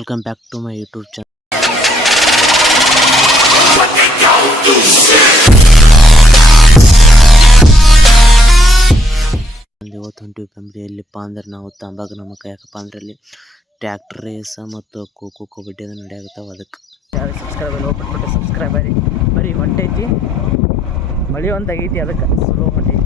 Welcome back to my YouTube channel. ಇವತ್ತು ಹೊಂಟಿವಿ family. ಎಲ್ಲಿಪ್ಪ ಅಂದ್ರೆ ನಾವು ತಾಂಬಾಗ ನಮಕ್ಕೆ ಯಾಕಪ್ಪ ಅಂದ್ರೆ ಅಲ್ಲಿ ಟ್ರ್ಯಾಕ್ಟರ್ ರೇಸ ಮತ್ತು ಖೋ ಕಬಡ್ಡಿ ಅದು ನಡೆಯಾಗತ್ತಾವ. ಅದಕ್ಕೆ ಸಬ್ಸ್ಕ್ರೈಬರ್ ಹೋಗ್ಬಿಟ್ಟು ಸಬ್ಸ್ಕ್ರೈಬರಿ ಬರೀ ಹೊಂಟೈತಿ, ಮಳೆ ಒಂದಾಗೈತಿ, ಅದಕ್ಕೆ ಸ್ಲೋ ಹೊಂಟೈತಿ.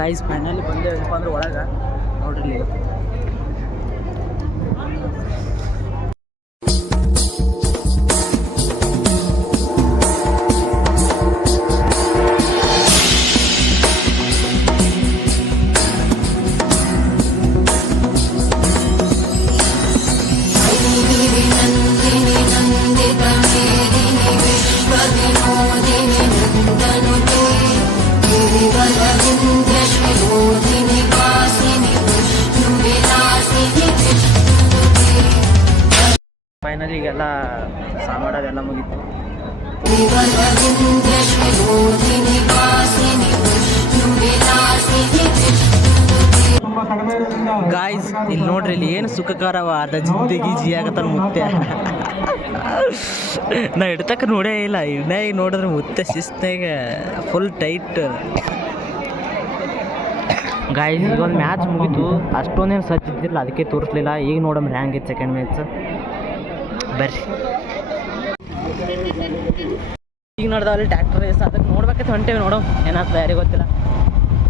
ಗೈಸ್ ಫೈನಲಿ ಬಂದೇವಪ್ಪ ಅಂದ್ರೆ ಒಳಗೆ ನೋಡ್ರಿ. ಫೈನಲಿ ಈಗೆಲ್ಲ ಸಾಮಾಡೋದೆಲ್ಲ ಮುಗೀತು. ಗಾಯ್ಸ್ ಇಲ್ಲಿ ನೋಡ್ರಿ, ಇಲ್ಲಿ ಏನು ಸುಖಕರವಾದ ಜಿಂದಗಿ ಜಿಯಾಗತ್ತ ಮುತ್ತೆ. ನಾ ಇಡ್ತಕ್ಕ ನೋಡೇ ಇಲ್ಲ, ಇನ್ನೇ ಈಗ ನೋಡಿದ್ರೆ ಮುತ್ತೆ ಶಿಸ್ತಾಗ ಫುಲ್ ಟೈಟ್. ಗಾಯ್ಸ್ ಈಗ ಒಂದು ಮ್ಯಾಚ್ ಮುಗೀತು, ಅಷ್ಟೊಂದೇನು ಸಜ್ಜಿದ್ದಿಲ್ಲ, ಅದಕ್ಕೆ ತೋರಿಸ್ಲಿಲ್ಲ. ಈಗ ನೋಡಮ್ರಿ ಹ್ಯಾಂಗಿತ್ತು ಸೆಕೆಂಡ್ ಮ್ಯಾಚ್. ಬರ್ರಿ, ಈಗ ನೋಡ್ದಾವಲ್ಲಿ ಟ್ರ್ಯಾಕ್ಟರ್ ರೇಸ್, ಅದಕ್ಕೆ ನೋಡ್ಬೇಕಂತ ಹೊಂಟೇವಿ. ನೋಡೋ ಏನಾಗ್ತದೆ ಯಾರಿಗೆ ಗೊತ್ತಿಲ್ಲ.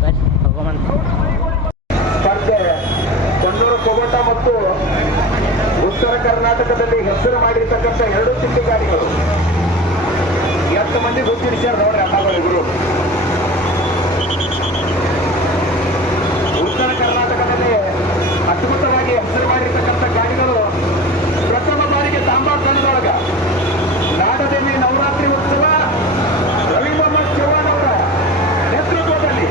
ಬರ್ರಿ ಹೋಗೋಮಂತ. ಸ್ಪರ್ಧೆ ಚಂದೂರು ಕೊಗೋಟ ಮತ್ತು ಉತ್ತರ ಕರ್ನಾಟಕದಲ್ಲಿ ಹೆಸರು ಮಾಡಿರ್ತಕ್ಕಂಥ 2 ಚಿಕ್ಕ ಗಾಡಿಗಳು. 8 ಮಂದಿ ಗುರುತಿಡಿಸ್ಯಾರ ನೋಡ್ರಿ ಅಮ್ಮಗಳಿಬ್ರು. ಉತ್ತರ ಕರ್ನಾಟಕದಲ್ಲಿ ಅದ್ಭುತವಾಗಿ ಹೆಸರು ಮಾಡಿರ್ತಕ್ಕಂಥ ಗಾಡಿಗಳು ಪ್ರಥಮ ಬಾರಿಗೆ ತಾಂಬಾ ಕನ್ನಡೊಳಗ ನಾಡದೇವಿ ನವರಾತ್ರಿ ಉತ್ಸವ ರವಿ ಮೊಹಮ್ಮದ್ ಚೌಹಾಣ್ ಅವರ ನೇತೃತ್ವದಲ್ಲಿ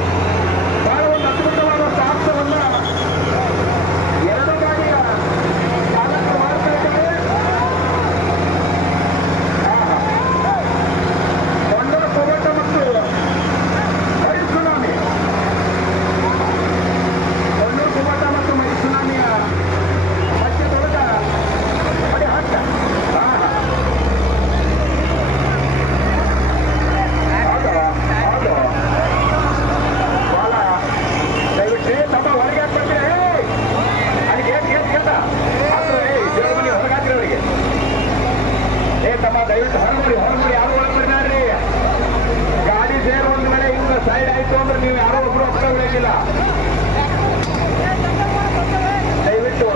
ಬಹಳ ಒಂದು ಅದ್ಭುತವಾದ ಸಾಹಸವನ್ನ 2 ಗಾಡಿಯ ಚಾಲಕರು ಮಾಡ್ತಾ ಇದ್ದಾರೆ. ಕೊಂಡರ ಕೊಗೋಟ ಮತ್ತು ಮೈ ಸುನಾಮಿ, ಕೊಂಡೂರು ಕೊಗೋಟ ಮತ್ತು ಮೈ ಸುನಾಮಿಯ ಮಧ್ಯದೊಳಗ ಅದೇ ಹಾಕ ದಯವಿಟ್ಟು ತಮ್ಮ ಹೊರಗೆ ಹಾಕ್ಬಂದ್ರೆ ಅದಕ್ಕೆ ಹೊರಗಾಕ್ರಿ ಅವರಿಗೆ. ತಮ್ಮ ದಯವಿಟ್ಟು ಹೊರಮುಡಿ ಯಾರು ಒಳಗೆ ಬರ್ಬೇಡ್ರಿ. ಗಾಡಿ ಸೇರ್ ಒಂದ್ ವೇಳೆ ಹಿಂಗ ಸೈಡ್ ಆಯ್ತು ಅಂದ್ರೆ ನೀವು ಯಾರೋ ಒಬ್ರು ಒಪ್ಪಿಲ್ಲ. ದಯವಿಟ್ಟು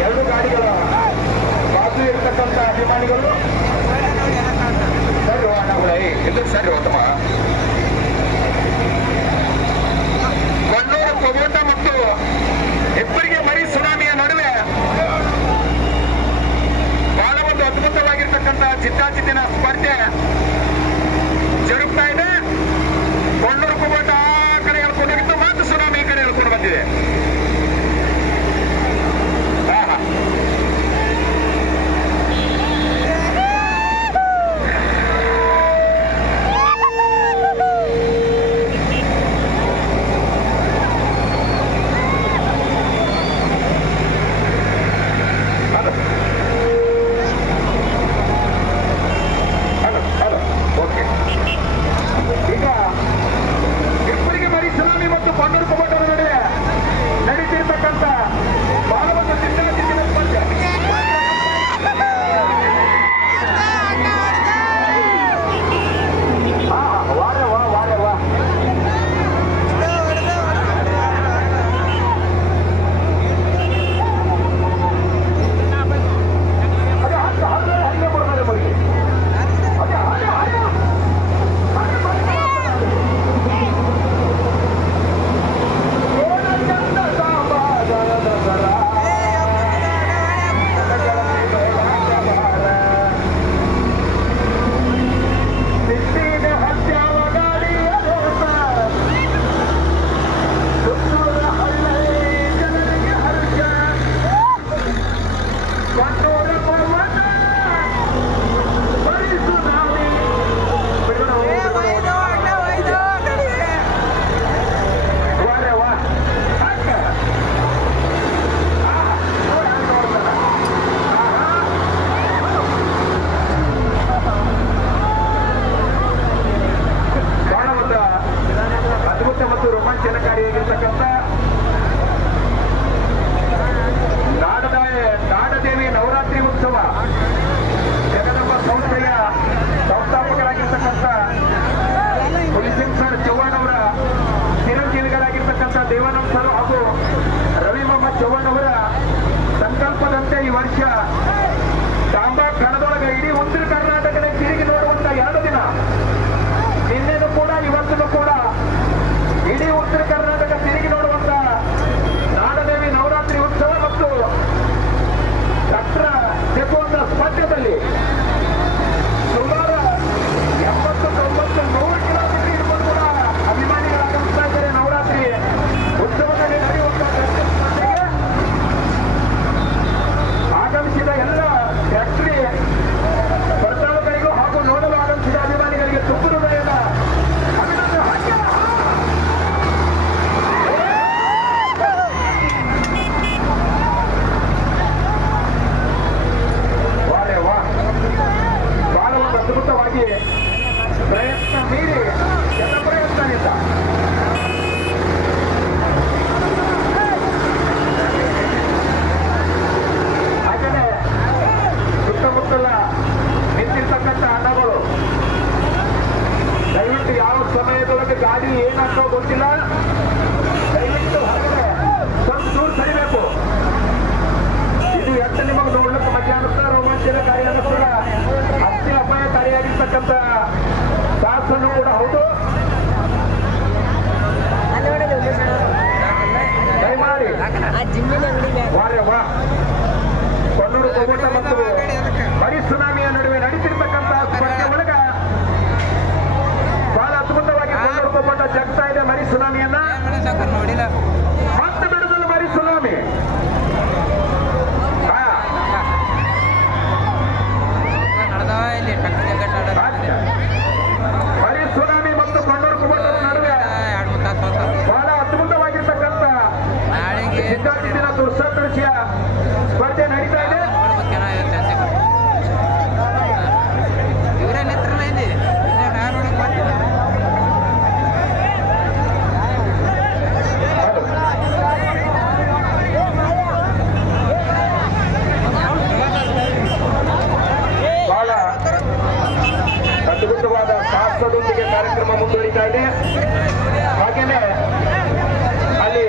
2 ಗಾಡಿಗಳ ಬಾಜು ಇರತಕ್ಕಂಥ ಅಭಿಮಾನಿಗಳು ಸರಿ ಅಣ್ಣಗಳ ಇದಕ್ಕೆ ಸರಿ ಹೋತಮ್ಮ. ಕೊಂಡೂರು ಕೊಗೋಟ ಮತ್ತು ಹೆಬ್ಬರಿಗೆ ಮರಿ ಸುನಾಮಿಯ ನಡುವೆ ಬಹಳ ಒಂದು ಅದ್ಭುತವಾಗಿರ್ತಕ್ಕಂಥ ಚಿತ್ತಾಚಿತ್ತಿನ ಸ್ಪರ್ಧೆ ಜರುಗ್ತಾ ಇದೆ. ಕೊಂಡೂರು ಕೊಗೋಟ ಆ ಕಡೆ ಹೇಳ್ಕೊಂಡು ಹೋಗಿತ್ತು ಮತ್ತು ಸುನಾಮಿ ಈ ಕಡೆ ಹೇಳ್ಕೊಂಡು ಬಂದಿದೆ. ದೇವಾನಂದ ಸರ್ ಹಾಗೂ ರವಿ ಮೊಹಮ್ಮದ್ ಚವ್ಹಾಣ್ ಅವರ ಸಂಕಲ್ಪದಂತೆ ಈ ವರ್ಷ ತಾಂಬಾ ಕಣದೊಳಗೆ ಇಡೀ ಉತ್ತರ ಕರ್ನಾಟಕದ ತಿರುಗಿ ನೋಡುವಂತ 2 ದಿನ, ನಿನ್ನೆನೂ ಕೂಡ ಇವತ್ತೂ ಕೂಡ ಇಡೀ ಉತ್ತರ ಕರ್ನಾಟಕ ತಿರುಗಿ ನೋಡುವಂತ ನಾಡದೇವಿ ನವರಾತ್ರಿ ಉತ್ಸವ ಮತ್ತು ದಸರ ತೆಪ್ಪುವಂತ ಸ್ಪರ್ಧೆಯಲ್ಲಿ ಸುಮಾರು 80-90-100 ಕಿಲೋಮೀಟರ್ ಹಿಡ್ಕೊಂಡು ಕೂಡ ಅಭಿಮಾನಿಗಳು ಆಗಮಿಸ್ತಾ ಇದ್ದಾರೆ. ನವರಾತ್ರಿ ಉತ್ಸವದಲ್ಲಿ ನಡೆಯುವಂತ ಸ್ಪರ್ಧೆಗೆ ಆಗಮಿಸಿದ ಎಲ್ಲ ಫ್ಯಾಕ್ಟರಿ ಸ್ಪರ್ಧಾಳುಗಳಿಗೂ ಹಾಗೂ ನೋಡಲು ಆಗಮಿಸಿದ ಅಭಿಮಾನಿಗಳಿಗೆ ತುಂಬ ಹೃದಯದ ಅಭಿನಂದನೆ. ವಾರೇ ವಾ, ಬಹಳ ಒಂದು ಅದ್ಭುತವಾಗಿ ಪ್ರಯತ್ನ ಮೀರಿ ಎಲ್ಲ ಪ್ರಯತ್ನದಿಂದ ಹಾಗೆಯೇ ಸುತ್ತಮುತ್ತಲ ನಿಂತಿರ್ತಕ್ಕಂಥ ಅಣ್ಣಗಳು ದಯವಿಟ್ಟು ಯಾವ ಸಮಯದೊಳಗೆ ಗಾಡಿ ಏನಾಗ್ತೋ ಗೊತ್ತಿಲ್ಲ, ದಯವಿಟ್ಟು ಹೊರಗಡೆ ಸ್ವಲ್ಪ ದೂರ ಸರಿಬೇಕು. ಇದು ಎಷ್ಟು ನಿಮಗೆ ನೋಡ್ಲಿಕ್ಕೆ ಮಜಾ ಅನ್ನಿಸ್ತಾ, ರೋಮಾಂಚನಕಾರಿ ಅನ್ನಿಸ್ತದ, ಅಷ್ಟೇ ಅಪಾಯಕಾರಿಯಾಗಿರ್ತಕ್ಕಂಥ ಸಾಹಸನ್ನು ಕೂಡ ಹೌದು. ದಯಮಾಡಿ ವಾರೇ ವಾ, ಕೊಣ್ಣೂರು ಕೋಬೋಟ ಮತ್ತು ಮರಿ ಸುನಾಮಿಯ ನಡುವೆ ನಡೀತಿರ್ತಕ್ಕಂಥ ಸ್ಪರ್ಧೆ ಒಳಗ ಬಹಳ ಅದ್ಭುತವಾಗಿ ಕೊಣ್ಣೂರು ಕೋಬೋಟ ಜಗ್ತಾ ಇದೆ ಮರಿ ಸುನಾಮಿಯನ್ನ. ಮತ್ತೆ ಬಿಡುದಲ್ಲ ಮರಿ ಸುನಾಮಿ. ಮರಿ ಸುನಾಮಿ ಮತ್ತು ಕೊಣ್ಣೂರು ಕೋಬೋಟದ ನಡುವೆ ಬಹಳ ಅದ್ಭುತವಾಗಿರ್ತಕ್ಕಂಥ ಸಿದ್ಧಾರ್ಥಿನ ದುರ್ಸದೃಶ್ಯ ಸ್ಪರ್ಧೆ ನಡೀತಾ ಇದೆ. ಬಹಳ ಅದ್ಭುತವಾದ ಸಾಹಸದೊಂದಿಗೆ ಕಾರ್ಯಕ್ರಮ ಮುಂದುವರಿತಾ ಇದೆ. ಹಾಗೇನೆ ಅಲ್ಲಿ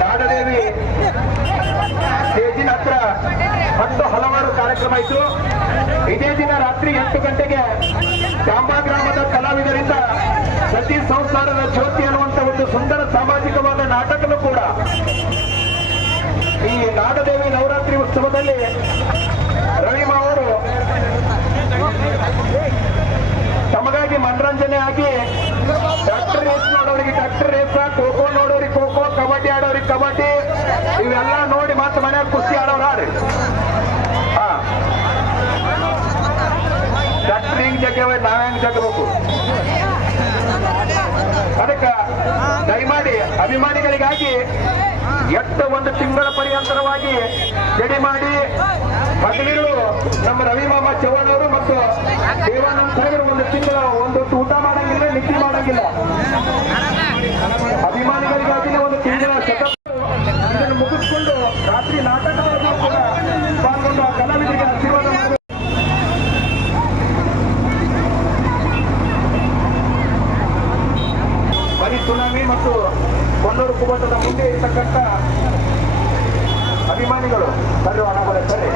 ನಾಡದೇವಿ ಸ್ಟೇಜಿನ ಹತ್ರ ಮತ್ತು ಹಲವಾರು ಕಾರ್ಯಕ್ರಮ ಇತ್ತು. ಇದೇ ದಿನ ರಾತ್ರಿ 8 ಗಂಟೆಗೆ ತಾಂಬಾ ಗ್ರಾಮದ ಕಲಾವಿದರಿಂದ ಸತಿ ಸಂಸಾರದ ಜ್ಯೋತಿ ಅನ್ನುವಂತ ಒಂದು ಸುಂದರ ಸಾಮಾಜಿಕವಾದ ನಾಟಕನೂ ಕೂಡ ಈ ನಾಡದೇವಿ ನವರಾತ್ರಿ ಉತ್ಸವದಲ್ಲಿ ರವಿಮಾ ಅವರು ತಮಗಾಗಿ ಮನರಂಜನೆ ಆಗಿ ಟ್ರ್ಯಾಕ್ಟರ್ ರೇಸ್ ನೋಡೋರಿಗೆ ಟ್ರ್ಯಾಕ್ಟರ್ ರೇಸ್, ಖೋಖೋ ನೋಡೋರಿಗೆ ಖೋಖೋ, ಕಬಡ್ಡಿ ಆಡೋರಿಗೆ ಕಬಡ್ಡಿ, ಇವೆಲ್ಲ ನೋಡಿ ಮತ್ತೆ ಮನ್ಯಾಗ ಕುಸ್ತಿ ಆಡೋರು ಆಡ್ರಿ. ಟ್ರ್ಯಾಕ್ಟರ್ ಹಿಂಗ್ ಜಗ್ಗವ, ನಾವ್ ಹೆಂಗ್ ಜಗ್ಗಬೇಕು. ಅದಕ್ಕೆ ದಯಮಾಡಿ ಅಭಿಮಾನಿಗಳಿಗಾಗಿ ಎಷ್ಟು 1 ತಿಂಗಳ ಪರ್ಯಂತರವಾಗಿ ರೆಡಿ ಮಾಡಿ ಮಹಿಳೆಯರು ನಮ್ಮ ರವಿ ಮೊಹಮ್ಮದ್ ಚವ್ಹಾಣ್ ಅವರು ಮತ್ತು ದೇವಾನಂದ ಸರ್ 1 ತಿಂಗಳ ಒಂದು ಊಟ ಮಾಡಂಗಿಲ್ಲ, ನಿದ್ದೆ ಮಾಡಂಗಿಲ್ಲ. ಅಭಿಮಾನಿಗಳಿಗಾಗಿ 1 ತಿಂಗಳ ಇದನ್ನು ಮುಗಿಸ್ಕೊಂಡು ರಾತ್ರಿ ನಾಟಕಗಳನ್ನು ಕೂಡ ಪಾಲ್ಗೊಂಡು ಆ ಕಲಾವಿದರಿಗೆ ಆಶೀರ್ವಾದ ಮಾಡಿ ಮರಿ ಸುನಾಮಿ ಮತ್ತು ಕೊಣ್ಣೂರು ಕುಬೋಟದ ಮುಂದೆ ಇರ್ತಕ್ಕಂಥ ಅಭಿಮಾನಿಗಳು ಸರಿ ಒಳಗಡೆ ಸರಿ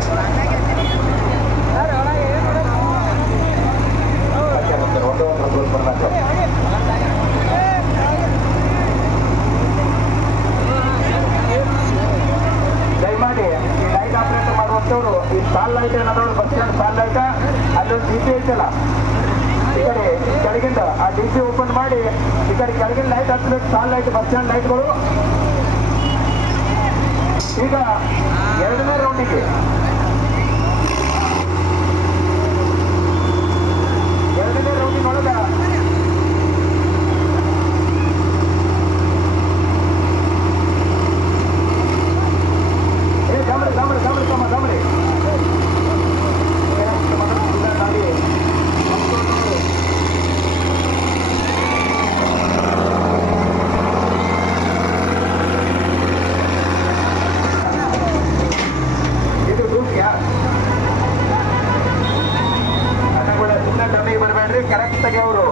ದಯಮಾಡಿ ಈ ಲೈಟ್ ಆಪರೇಟರ್ ಮಾಡುವಂಥವ್ರು ಈ ಸಾಲ್ ಲೈಟ್ ಏನಾದ್ರು ಬಸ್ ಸ್ಟ್ಯಾಂಡ್ ಸಾಲ್ ಲೈಟ್ ಅಲ್ಲೊಂದು ಡಿ ಪಿ ಐತಲ್ಲ, ಈ ಕಡೆ ಕೆಳಗಿಂದ ಆ ಡಿ ಪಿ ಓಪನ್ ಮಾಡಿ ಈ ಕಡೆ ಕೆಳಗಿನ ಲೈಟ್ ಹಚ್ಚಬೇಕು. ಸಾಲ್ ಲೈಟ್ ಬಸ್ ಸ್ಟ್ಯಾಂಡ್ ಲೈಟ್ಗಳು ಈಗ 2ನೇ ರೌಂಡಿಗೆ 2ನೇ ರೌಂಡಿನೊಳಗ ಗಮರಿ ಕರೆಕ್ಟಾಗಿ ಅವರು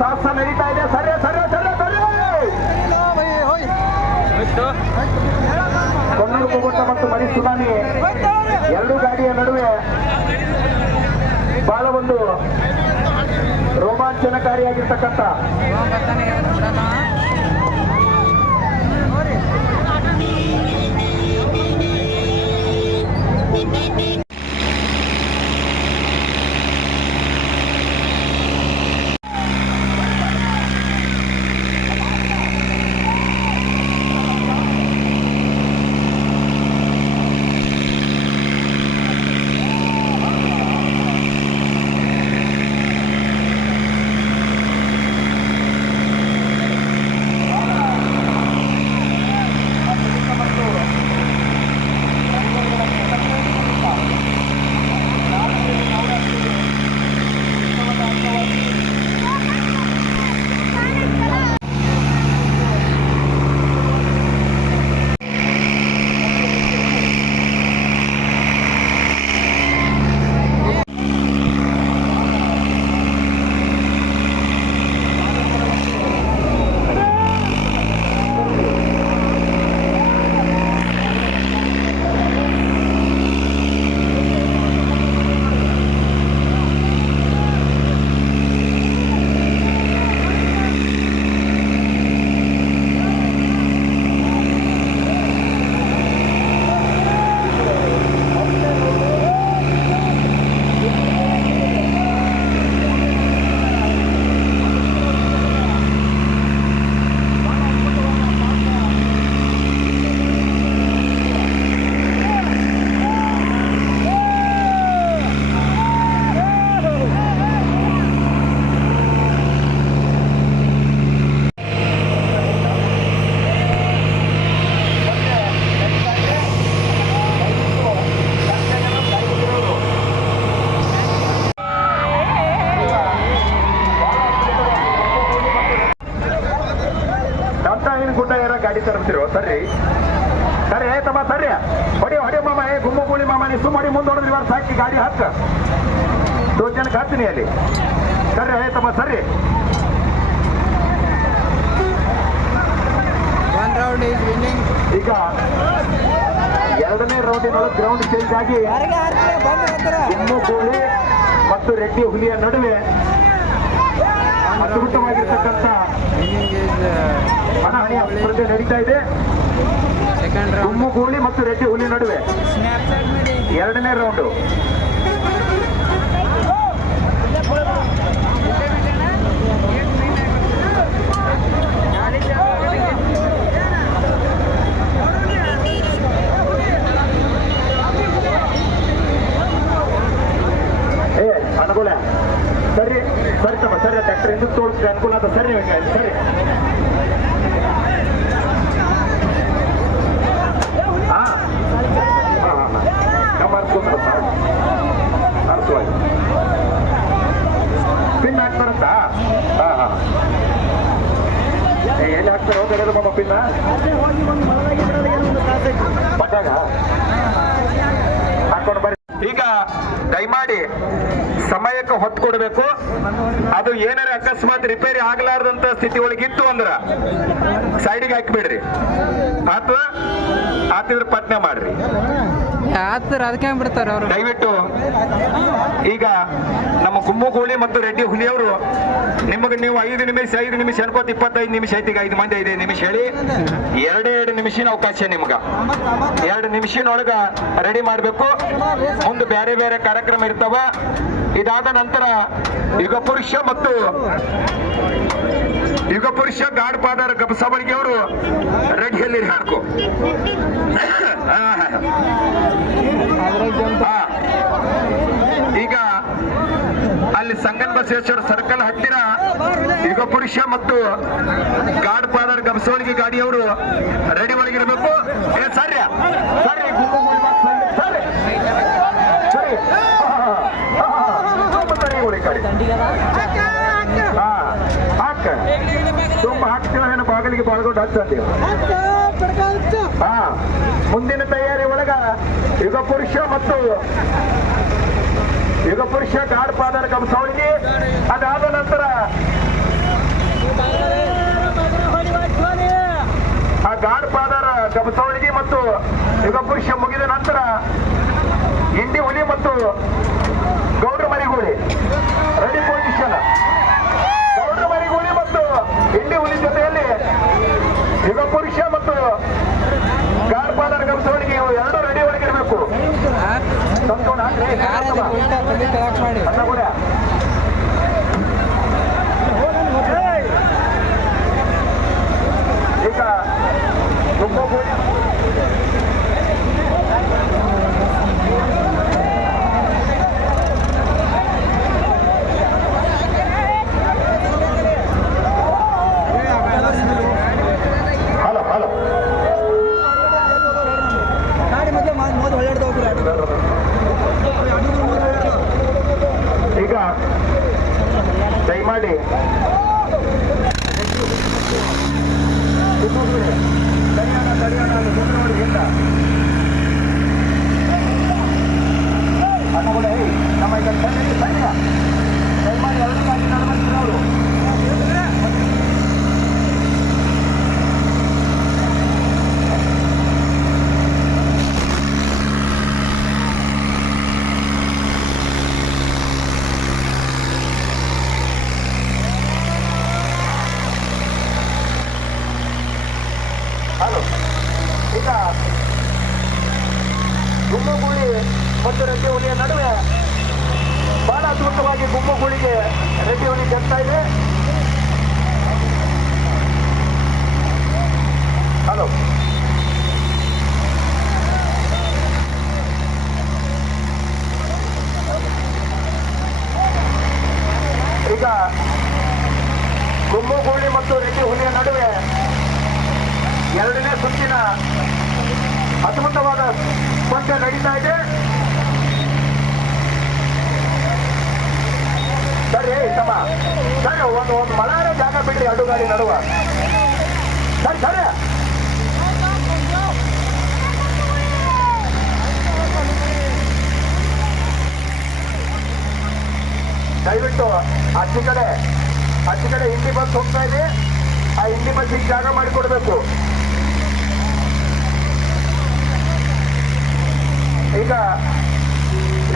ಸಾಹಸ ನಡೀತಾ ಇದೆ. ಸರಿ ಸರಿ ಸರಿ ಸರಿ ಕೊಣ್ಣೂರು ಕೂಗುಟ್ಟ ಮತ್ತು ಮರಿ ಸುನಾಮಿ ಎರಡೂ ಗಾಡಿಯ ನಡುವೆ ಬಹಳ ಒಂದು ರೋಮಾಂಚನಕಾರಿಯಾಗಿರ್ತಕ್ಕಂಥ ಗುಡ್ಡ ಏರ ಗಾಡಿ ತರ್ತೀರೋ ಸರಿ ಸರಿ ಆಯ್ತಮ್ಮ ಸರಿ ಹೊಡಿ ಹೊಡಿ ಮಾಮ ಏ ಗುಮ್ಮು ಗೂಳಿ ಮಾಮ ನೀವು ಸುಮ್ಮಡಿ ಮುಂದೆ ಹೊಡೆದ್ರಿ ಇವಾಗ ಸಾಕಿ ಗಾಡಿ ಹಾಕ 2 ಜನಕ್ಕೆ ಹಾಕ್ತೀನಿ ಅಲ್ಲಿ ಸರಿ ಆಯ್ತಮ್ಮ ಸರಿ ಈಗ 2ನೇ ರೌಂಡಿನೊಳಗೆ ಗ್ರೌಂಡ್ ಚೇಂಜ್ ಆಗಿ ಗುಮ್ಮು ಗೂಳಿ ಮತ್ತು ರೆಡ್ಡಿ ಹುಲಿಯ ನಡುವೆ ಅದ್ಭುತವಾಗಿರ್ತಕ್ಕಂಥ ಹಣಾಹಣಿಯ ಸ್ಪರ್ಧೆ ನಡೀತಾ ಇದೆ. ಗುಮ್ಮು ಗೂಳಿ ಮತ್ತು ರೆಡ್ಡಿ ಹುಲಿ ನಡುವೆ 2ನೇ ರೌಂಡು. ಅನುಕೂಲ ಸರಿ ಸರಿ ತಮ್ಮ ಸರಿ ಟ್ರ್ಯಾಕ್ಟರ್ ಹಿಂದಕ್ಕೆ ತೋರಿಸ್ರಿ ಅನುಕೂಲ ಅಂತ ಸರಿ ಸರಿ ಅರ್ಥವಾಯ್ತು ಪಿನ್ ಹಾಕ್ತಾರಂತ ಎಲ್ಲಿ ಹಾಕ್ತಾರೆ ಹೋಗೋದು ಬಾಬಾ ಪಿನ್ನ ಪಟ್ಟಾಗ ಹಾಕೊಂಡು ಬರ್ರಿ. ಈಗ ದಯಮಾಡಿ ಸಮಯಕ್ಕೆ ಹೊತ್ತು ಕೊಡಬೇಕು. ಅದು ಏನಾರ ಅಕಸ್ಮಾತ್ ರಿಪೇರಿ ಆಗ್ಲಾರ್ದಂತ ಸ್ಥಿತಿ ಒಳಗಿತ್ತು ಅಂದ್ರ ಸೈಡಿಗೆ ಹಾಕಿಬಿಡ್ರಿ ಅಥವಾ ಆತಿದ್ರ ಪಟ್ನೆ ಮಾಡ್ರಿ ಅದಕ್ಕೆ ಬಿಡ್ತಾರೆ ಅವರು. ದಯವಿಟ್ಟು ಈಗ ನಮ್ಮ ಗುಮ್ಮು ಗೂಳಿ ಮತ್ತು ರೆಡ್ಡಿ ಹುಲಿಯವರು ನಿಮಗೆ ನೀವು 5 ನಿಮಿಷ ಅನ್ಕೋತ 25 ನಿಮಿಷ ಐತಿ. 5 ಮಂದಿ 5 ನಿಮಿಷ ಹೇಳಿ 2 ನಿಮಿಷನ ಅವಕಾಶ ನಿಮ್ಗ 2 ನಿಮಿಷನೊಳಗ ರೆಡಿ ಮಾಡ್ಬೇಕು. ಮುಂದೆ ಬೇರೆ ಬೇರೆ ಕಾರ್ಯಕ್ರಮ ಇರ್ತಾವ. ಇದಾದ ನಂತರ ಯುಗ ಪುರುಷ ಗಾಡ್ ಫಾದರ್ ಗಬಸವಳಿಗೆ ಅವರು ರೆಡಿಯಲ್ಲಿ ಹಾಕು. ಈಗ ಅಲ್ಲಿ ಸಂಗನ್ ಬಸವೇಶ್ವರ ಸರ್ಕಲ್ ಹತ್ತಿರ ಯುಗ ಪುರುಷ ಮತ್ತು ಗಾಡ್ ಫಾದರ್ ಗಬಸವಳಿಗೆ ಗಾಡಿಯವರು ರೆಡಿ ಒಳಗಿರ್ಬೇಕು. ಸರಿ ಸರಿ ಹಾಕ ತುಂಬ ಹಾಕ್ತೇವೆ ಏನೋ ಬಾಗಿಲಿಗೆ ಬಾಳ್ಕೊಂಡು ಹಚ್ಚಂತೀವಿ. ಮುಂದಿನ ತಯಾರಿ ಒಳಗ ಯುಗ ಪುರುಷ ಗಾಡ್ ಫಾದರ್ ಗಬಸವಳಿಗೆ. ಅದಾದ ನಂತರ ಗಾಡ್ ಫಾದರ್ ಗಬಸವಳಿಗೆ ಮತ್ತು ಯುಗ ಪುರುಷ ಮುಗಿದ ನಂತರ ಇಂಡಿ ಹುಲಿ ಮತ್ತು ಗೌಡ್ರ ಮರಿಗೂಳಿ ರೆಡಿ ಪೊಸಿಷನ್. ಗೌಡ್ರ ಮರಿಗೂಳಿ ಮತ್ತು ಇಂಡಿ ಹುಲಿ ಜೊತೆಯಲ್ಲಿ ಯುಗ ಪುರುಷ ಮತ್ತು ಗಾಡ್ ಫಾದರ್ ಗಬಸವಳಿಗೆ ಎರಡು ರೆಡಿ ಒಳಗಿರಬೇಕು. ಅನ್ನ ಕೂಡ ಈಗ ಹಲೋ ಹಲೋ ಈಗ ದಯಮಾಡಿ ನಮ್ಮ ಈಗ ದಯಮಾಡಿ ಎರಡಕ್ಕಾಗಿ ನಡೆಸ್ತಾರೆ ಅವರು. ಹಲೋ ಈಗ ಗುಮ್ಮಗೂಳಿ ಮತ್ತು ರೆಡ್ಡಿ ಹುಲಿಯ ನಡುವೆ ಬಹಳ ಅದ್ಭುತವಾಗಿ ಗುಮ್ಮಗೂಳಿಗೆ ರೆಡ್ಡಿ ಹುಲಿ ಗೆಲ್ತಾ ಇದೆ. ಹಲೋ ಈಗ ಗುಮ್ಮಗೂಳಿ ಮತ್ತು ರೆಡ್ಡಿ ಹುಲಿಯ ನಡುವೆ ಎರಡನೇ ಸುತ್ತಿನ ಅದ್ಭುತವಾದ ಪಂದ್ಯ ನಡೀತಾ ಇದೆ. ಸರಿ ತಮ್ಮ ಸರಿ ಒಂದು ಮಳಾರ ಜಾಗ ಬಿಡ್ರಿ ಅಡ್ಡು ಗಾಡಿ ನಡುವ. ಸರಿ ಸರಿ ದಯವಿಟ್ಟು ಆಚೆ ಕಡೆ ಹಿಂದಿ ಬಸ್ ಹೋಗ್ತಾ ಇದೆ. ಆ ಹಿಂದಿ ಬಸ್ಸಿಗೆ ಜಾಗ ಮಾಡಿಕೊಡ್ಬೇಕು. ಈಗ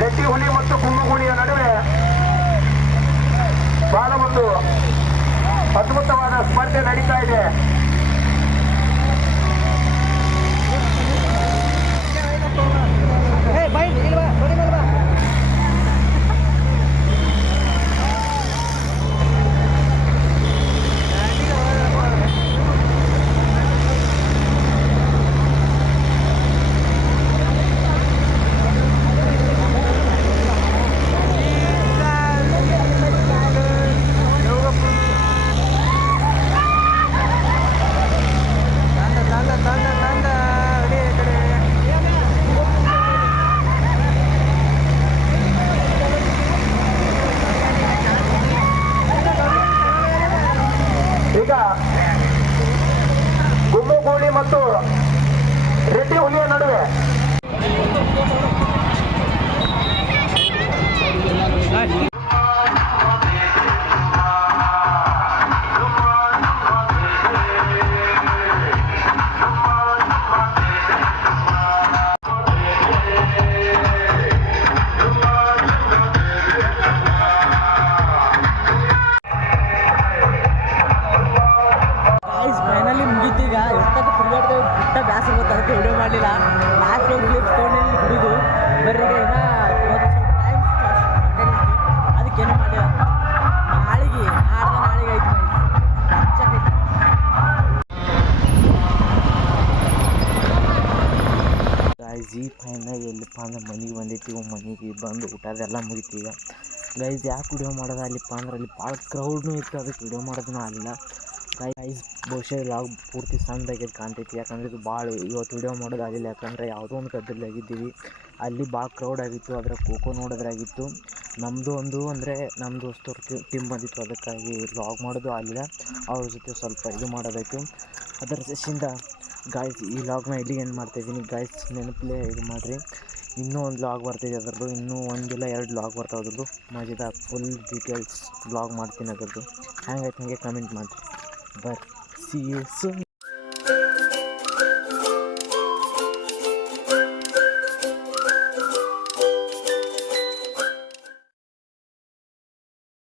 ರೆಡ್ಡಿ ಹುಲಿ ಮತ್ತು ಗುಮ್ಮಗೂಳಿಯ ನಡುವೆ ಬಹಳ ಒಂದು ಅದ್ಭುತವಾದ ಸ್ಪರ್ಧೆ ನಡೀತಾ ಇದೆ. ಈಗ ಗುಮ್ಮಗೂಳಿ ಮತ್ತು ರೆಡ್ಡಿ ಹುಲಿಯ ನಡುವೆ ಬ್ಯಾಸರ ಗೊತ್ತ ಅದಕ್ಕೆ ವಿಡಿಯೋ ಮಾಡಲಿಲ್ಲ. ಲಾಸ್ಟ್ ಒಂದು ಕ್ಲಿಪ್ ತೊಗೊಂಡು ಹಿಡಿದು ಬರ್ರಿ ಈಗ ಟೈಮ್ ಅದಕ್ಕೇನು ಮಾಡಿಲ್ಲ. ನಾಳೆಗೆ ಐತಿ ಗೈಸ್. ಈ ಫೈನಾಗ ಎಲ್ಲಿಪ್ಪ ಅಂದ್ರೆ ಮನೆಗೆ ಬಂದಿತ್ತು. ಮನೆಗೆ ಬಂದು ಊಟದೆಲ್ಲ ಮುಗಿತು. ಈಗ ಗೈಸ್ ಯಾಕೆ ವಿಡಿಯೋ ಮಾಡೋದು ಅಲ್ಲಿಪ್ಪ ಅಂದ್ರೆ ಅಲ್ಲಿ ಭಾಳ ಕ್ರೌಡ್ನೂ ಇತ್ತು. ಅದಕ್ಕೆ ವಿಡಿಯೋ ಮಾಡೋದನ್ನೂ ಆಗಿಲ್ಲ ಗೈಸ್. ಬಹುಶಃ ಲಾಗ್ ಪೂರ್ತಿ ಸಣ್ಣದಾಗಿ ಕಾಣ್ತೈತಿ. ಯಾಕಂದರೆ ಇದು ಭಾಳ ಇವತ್ತು ವಿಡಿಯೋ ಮಾಡೋದಾಗಿಲ್ಲ. ಯಾಕಂದರೆ ಯಾವುದೋ ಒಂದು ಗದ್ದಲಾಗಿದ್ದೀವಿ. ಅಲ್ಲಿ ಭಾಳ ಕ್ರೌಡ್ ಆಗಿತ್ತು. ಅದರ ಖೋಖೋ ನೋಡೋದ್ರಾಗಿತ್ತು. ನಮ್ಮದು ಒಂದು ಅಂದರೆ ನಮ್ಮ ದೋಸ್ತವ್ರ ಟೀಮ್ ಬಂದಿತ್ತು. ಅದಕ್ಕಾಗಿ ಲಾಗ್ ಮಾಡೋದು ಆಗಿಲ್ಲ. ಅವ್ರ ಜೊತೆ ಸ್ವಲ್ಪ ಇದು ಮಾಡೋದಾಯಿತು. ಅದರ ಜೊತೆಯಿಂದ ಗಾಯ್ಸ್ ಈ ಲಾಗ್ನ ಇಲ್ಲಿಗೆ ಏನು ಮಾಡ್ತಾಯಿದ್ದೀನಿ ಗಾಯ್ಸ್. ನೆನಪಲ್ಲೇ ಇದು ಮಾಡಿರಿ. ಇನ್ನೂ ಒಂದು ಲಾಗ್ ಬರ್ತಿದೆ ಅದರದ್ದು. ಇನ್ನೂ ಒಂದಿಲ್ಲ 2 ಲಾಗ್ ಬರ್ತಾವೆ ಅದ್ರದ್ದು. ಮಜಾದಾಗ ಫುಲ್ ಡೀಟೇಲ್ಸ್ ಲಾಗ್ ಮಾಡ್ತೀನಿ ಅದರದ್ದು. ಹ್ಯಾಂಗಾಯ್ತು ಹಾಗೆ ಕಮೆಂಟ್ ಮಾಡಿರಿ. ಬರ್ ಸಿ ಯು ಸೂನ್.